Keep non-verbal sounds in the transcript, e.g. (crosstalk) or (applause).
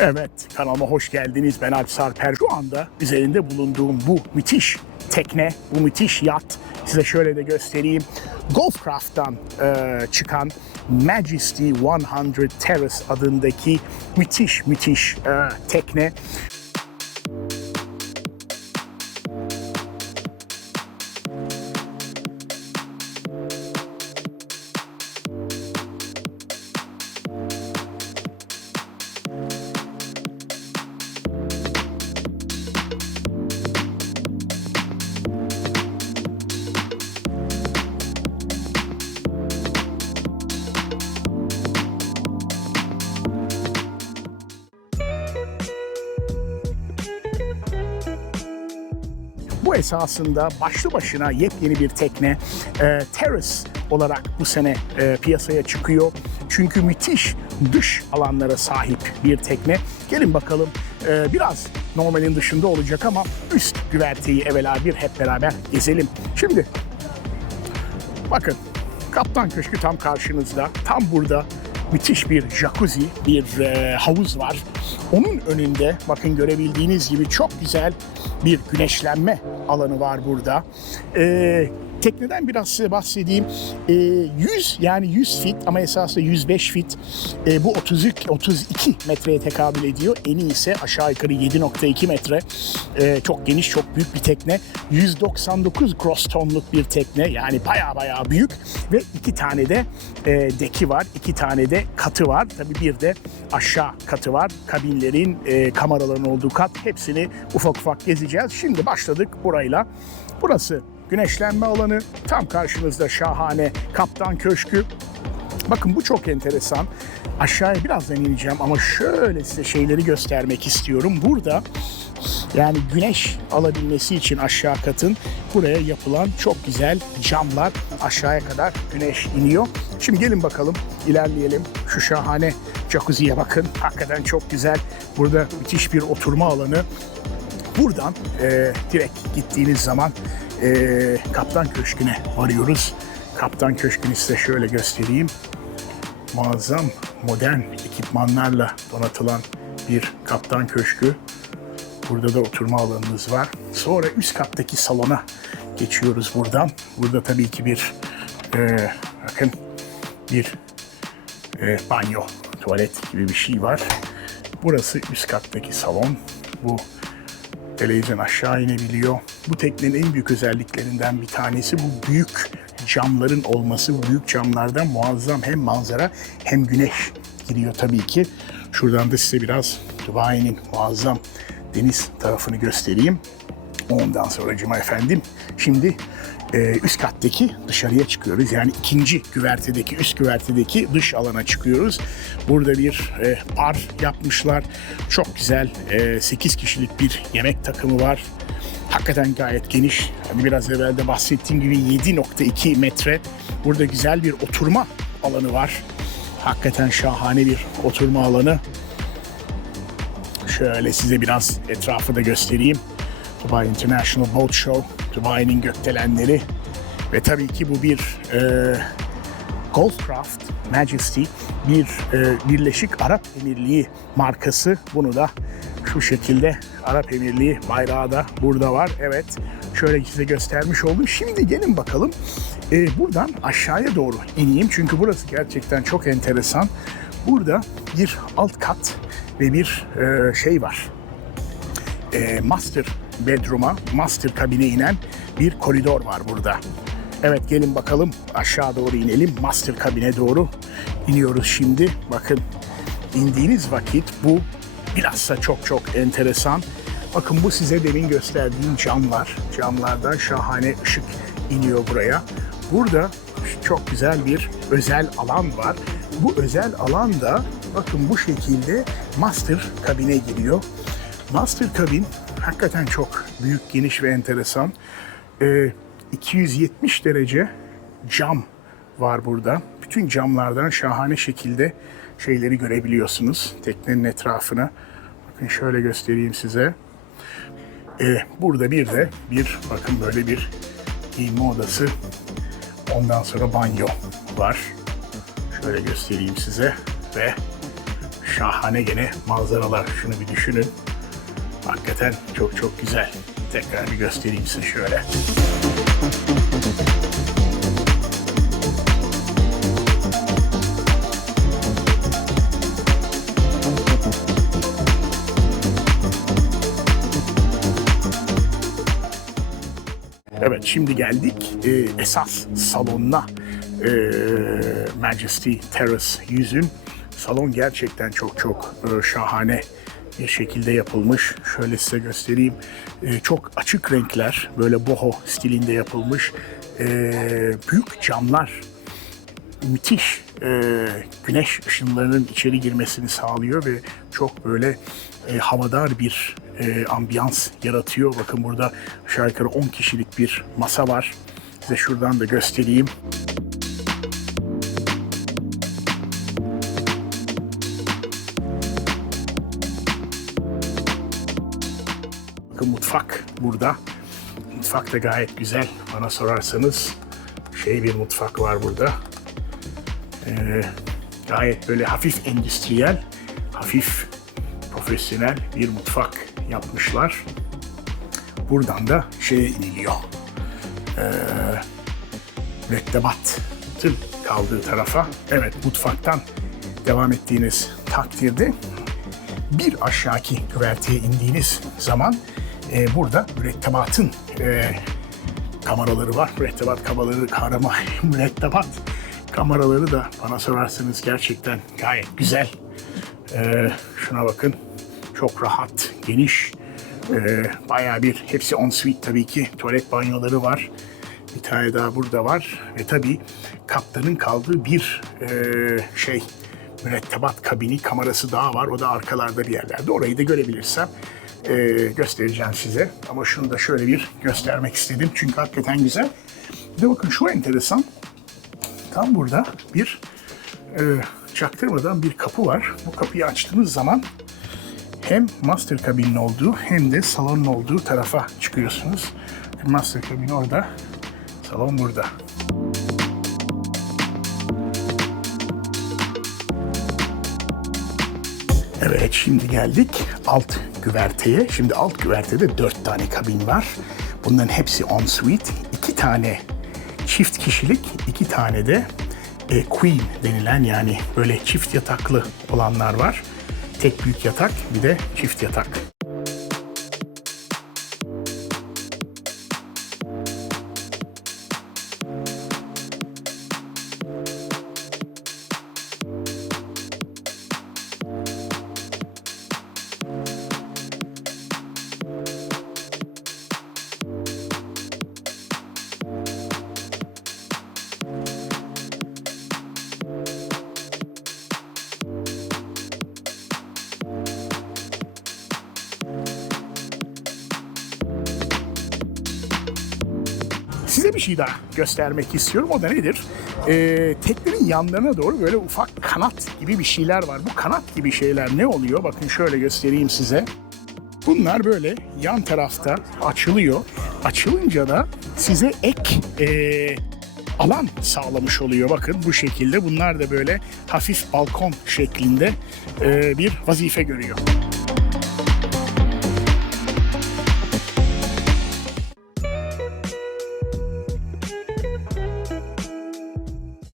Evet, kanalıma hoş geldiniz. Ben Alp Sarper. Şu anda üzerinde bulunduğum bu müthiş tekne, bu müthiş yat size şöyle de göstereyim. Golfcraft'tan e, çıkan Majesty 100 Terrace adındaki müthiş müthiş e, tekne. Bu esasında başlı başına yepyeni bir tekne. E, Terrace olarak bu sene e, piyasaya çıkıyor. Çünkü müthiş dış alanlara sahip bir tekne. Gelin bakalım e, biraz normalin dışında olacak ama üst güverteyi evvela bir hep beraber gezelim. Şimdi bakın Kaptan Köşkü tam karşınızda. Tam burada müthiş bir jacuzzi, bir e, havuz var. Onun önünde bakın görebildiğiniz gibi çok güzel bir güneşlenme alanı var burada. E, tekneden biraz size bahsedeyim. E, 100 yani 100 fit ama esasında 105 fit e, bu 32, 32 metreye tekabül ediyor. Eni ise aşağı yukarı 7.2 metre. E, çok geniş, çok büyük bir tekne. 199 gross tonluk bir tekne. Yani baya baya büyük ve iki tane de e, deki var. iki tane de katı var. Tabii bir de aşağı katı var. Kabinlerin, e, kameraların olduğu kat. Hepsini ufak ufak gezeceğiz. Şimdi başladık burayla. Burası güneşlenme alanı. Tam karşınızda şahane Kaptan Köşkü. Bakın bu çok enteresan. Aşağıya birazdan ineceğim ama şöyle size şeyleri göstermek istiyorum. Burada yani güneş alabilmesi için aşağı katın buraya yapılan çok güzel camlar aşağıya kadar güneş iniyor. Şimdi gelin bakalım ilerleyelim. Şu şahane jacuzziye bakın. Hakikaten çok güzel. Burada müthiş bir oturma alanı. Buradan e, direkt gittiğiniz zaman e, Kaptan Köşkü'ne varıyoruz. Kaptan Köşkü'nü size şöyle göstereyim. Muazzam modern ekipmanlarla donatılan bir Kaptan Köşkü. Burada da oturma alanımız var. Sonra üst kattaki salona geçiyoruz buradan. Burada tabii ki bir e, bakın bir e, banyo, tuvalet gibi bir şey var. Burası üst kattaki salon. Bu televizyon aşağı inebiliyor. Bu teknenin en büyük özelliklerinden bir tanesi bu büyük camların olması. Bu büyük camlardan muazzam hem manzara hem güneş giriyor tabii ki. Şuradan da size biraz Dubai'nin muazzam deniz tarafını göstereyim. Ondan sonra cima efendim. Şimdi e, üst kattaki dışarıya çıkıyoruz. Yani ikinci güvertedeki, üst güvertedeki dış alana çıkıyoruz. Burada bir e, bar yapmışlar. Çok güzel e, 8 kişilik bir yemek takımı var. Hakikaten gayet geniş. Hani biraz evvel de bahsettiğim gibi 7.2 metre. Burada güzel bir oturma alanı var. Hakikaten şahane bir oturma alanı. Şöyle size biraz etrafı da göstereyim. Dubai International Boat Show, Dubai'nin gökdelenleri ve tabii ki bu bir e, Golfcraft Majesty, bir e, Birleşik Arap Emirliği markası. Bunu da şu şekilde Arap Emirliği bayrağı da burada var. Evet, şöyle size göstermiş oldum. Şimdi gelin bakalım e, buradan aşağıya doğru ineyim. Çünkü burası gerçekten çok enteresan. Burada bir alt kat ve bir e, şey var e, master bedroom'a, master kabine inen bir koridor var burada. Evet gelin bakalım aşağı doğru inelim. Master kabine doğru iniyoruz şimdi. Bakın indiğiniz vakit bu bilhassa çok çok enteresan. Bakın bu size demin gösterdiğim camlar. Camlardan şahane ışık iniyor buraya. Burada çok güzel bir özel alan var. Bu özel alan da bakın bu şekilde master kabine giriyor. Master kabin hakikaten çok büyük, geniş ve enteresan. Ee, 270 derece cam var burada. Bütün camlardan şahane şekilde şeyleri görebiliyorsunuz. Teknenin etrafını. Bakın şöyle göstereyim size. Ee, burada bir de bir bakın böyle bir giyinme odası. Ondan sonra banyo var. Şöyle göstereyim size ve şahane gene manzaralar. Şunu bir düşünün. Hakikaten çok çok güzel. Tekrar bir göstereyim size şöyle. Evet şimdi geldik e, esas salonuna. E, Majesty Terrace 100'ün. Salon gerçekten çok çok e, şahane bir şekilde yapılmış. Şöyle size göstereyim. E, çok açık renkler, böyle boho stilinde yapılmış. E, büyük camlar müthiş e, güneş ışınlarının içeri girmesini sağlıyor ve çok böyle e, havadar bir e, ambiyans yaratıyor. Bakın burada aşağı yukarı 10 kişilik bir masa var. Size şuradan da göstereyim. Mutfak burada. Mutfak da gayet güzel bana sorarsanız. Şey bir mutfak var burada. Ee, gayet böyle hafif endüstriyel, hafif profesyonel bir mutfak yapmışlar. Buradan da şeye iniliyor. Ee, mürettebatın kaldığı tarafa. Evet mutfaktan devam ettiğiniz takdirde bir aşağıki güverteye indiğiniz zaman e, burada mürettebatın e, kameraları var. Mürettebat kameraları, karama, (laughs) mürettebat kameraları da bana sorarsanız gerçekten gayet güzel. Ee, şuna bakın. Çok rahat, geniş. Ee, bayağı bir, hepsi en suite tabii ki. Tuvalet banyoları var. Bir tane daha burada var. Ve tabii kaptanın kaldığı bir e, şey, mürettebat kabini kamerası daha var. O da arkalarda bir yerlerde. Orayı da görebilirsem e, göstereceğim size. Ama şunu da şöyle bir göstermek istedim. Çünkü hakikaten güzel. Bir de bakın şu enteresan. Tam burada bir e, çaktırmadan bir kapı var. Bu kapıyı açtığınız zaman hem master kabinin olduğu hem de salonun olduğu tarafa çıkıyorsunuz. Master kabin orada, salon burada. Evet şimdi geldik alt güverteye. Şimdi alt güvertede dört tane kabin var. Bunların hepsi en suite. iki tane çift kişilik, iki tane de e, queen denilen yani böyle çift yataklı olanlar var. Tek büyük yatak bir de çift yatak. Size bir şey daha göstermek istiyorum. O da nedir? Ee, teknenin yanlarına doğru böyle ufak kanat gibi bir şeyler var. Bu kanat gibi şeyler ne oluyor? Bakın şöyle göstereyim size. Bunlar böyle yan tarafta açılıyor. Açılınca da size ek ee, alan sağlamış oluyor. Bakın bu şekilde. Bunlar da böyle hafif balkon şeklinde ee, bir vazife görüyor.